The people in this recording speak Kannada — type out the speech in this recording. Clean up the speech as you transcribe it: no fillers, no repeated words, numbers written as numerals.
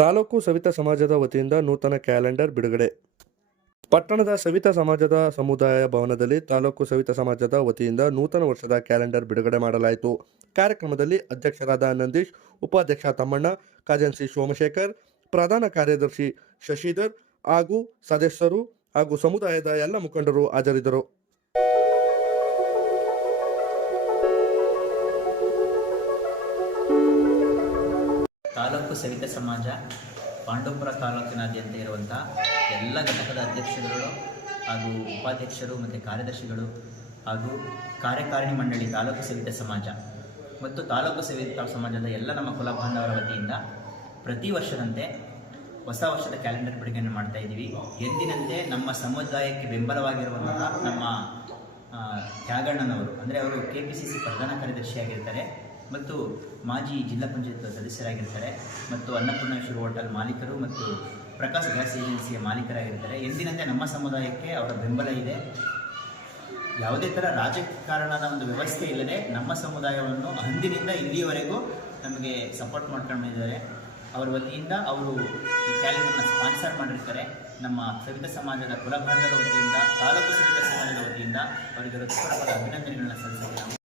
ತಾಲೂಕು ಸವಿತಾ ಸಮಾಜದ ವತಿಯಿಂದ ನೂತನ ಕ್ಯಾಲೆಂಡರ್ ಬಿಡುಗಡೆ. ಪಟ್ಟಣದ ಸವಿತಾ ಸಮಾಜದ ಸಮುದಾಯ ಭವನದಲ್ಲಿ ತಾಲೂಕು ಸವಿತಾ ಸಮಾಜದ ವತಿಯಿಂದ ನೂತನ ವರ್ಷದ ಕ್ಯಾಲೆಂಡರ್ ಬಿಡುಗಡೆ ಮಾಡಲಾಯಿತು. ಕಾರ್ಯಕ್ರಮದಲ್ಲಿ ಅಧ್ಯಕ್ಷರಾದ ನಂದೀಶ್, ಉಪಾಧ್ಯಕ್ಷ ತಮ್ಮಣ್ಣ, ಖಜಾಂಚಿ ಸೋಮಶೇಖರ್, ಪ್ರಧಾನ ಕಾರ್ಯದರ್ಶಿ ಶಶಿಧರ್ ಹಾಗೂ ಸದಸ್ಯರು ಹಾಗೂ ಸಮುದಾಯದ ಎಲ್ಲ ಮುಖಂಡರು ಹಾಜರಿದ್ದರು. ತಾಲೂಕು ಸವಿತಾ ಸಮಾಜ ಪಾಂಡವಪುರ ತಾಲೂಕಿನಾದ್ಯಂತ ಇರುವಂಥ ಎಲ್ಲ ಘಟಕದ ಅಧ್ಯಕ್ಷರುಗಳು ಹಾಗೂ ಉಪಾಧ್ಯಕ್ಷರು ಮತ್ತು ಕಾರ್ಯದರ್ಶಿಗಳು ಹಾಗೂ ಕಾರ್ಯಕಾರಿಣಿ ಮಂಡಳಿ ತಾಲೂಕು ಸವಿತಾ ಸಮಾಜ ಮತ್ತು ತಾಲೂಕು ಸವಿತಾ ಸಮಾಜದ ಎಲ್ಲ ನಮ್ಮ ಕುಲಬಾಂಧವರ ವತಿಯಿಂದ ಪ್ರತಿ ವರ್ಷದಂತೆ ಹೊಸ ವರ್ಷದ ಕ್ಯಾಲೆಂಡರ್ ಬಿಡುಗಡೆ ಮಾಡ್ತಾ ಇದ್ದೀವಿ. ಎಂದಿನಂತೆ ನಮ್ಮ ಸಮುದಾಯಕ್ಕೆ ಬೆಂಬಲವಾಗಿರುವಂತಹ ನಮ್ಮ ತ್ಯಾಗಣ್ಣನವರು, ಅಂದರೆ ಅವರು KPCC ಪ್ರಧಾನ ಕಾರ್ಯದರ್ಶಿಯಾಗಿರ್ತಾರೆ ಮತ್ತು ಮಾಜಿ ಜಿಲ್ಲಾ ಪಂಚಾಯತ್ ಸದಸ್ಯರಾಗಿರ್ತಾರೆ ಮತ್ತು ಅನ್ನಪೂರ್ಣೇಶ್ವರ ಹೋಟೆಲ್ ಮಾಲೀಕರು ಮತ್ತು ಪ್ರಕಾಶ್ ಗ್ಯಾಸ್ ಏಜೆನ್ಸಿಯ ಮಾಲೀಕರಾಗಿರ್ತಾರೆ. ಎಂದಿನಂತೆ ನಮ್ಮ ಸಮುದಾಯಕ್ಕೆ ಅವರ ಬೆಂಬಲ ಇದೆ. ಯಾವುದೇ ಥರ ರಾಜಕಾರಣದ ಒಂದು ವ್ಯವಸ್ಥೆ ಇಲ್ಲದೆ ನಮ್ಮ ಸಮುದಾಯವನ್ನು ಅಂದಿನಿಂದ ಇಲ್ಲಿಯವರೆಗೂ ನಮಗೆ ಸಪೋರ್ಟ್ ಮಾಡ್ಕೊಂಡಿದ್ದಾರೆ. ಅವರ ವತಿಯಿಂದ ಅವರು ಈ ಕ್ಯಾಲೆಂಡರ್ನ ಸ್ಪಾನ್ಸರ್ ಮಾಡಿರ್ತಾರೆ. ನಮ್ಮ ಸವಿತಾ ಸಮಾಜದ ಕುಲಬಾಂಧವರ ವತಿಯಿಂದ, ತಾಲೂಕು ಸವಿತಾ ಸಮಾಜದ ವತಿಯಿಂದ ಅವರಿಗೆ ಹೃತ್ಪೂರ್ವಕವಾದ ಅಭಿನಂದನೆಗಳನ್ನ ಸಲ್ಲಿಸುತ್ತೇವೆ.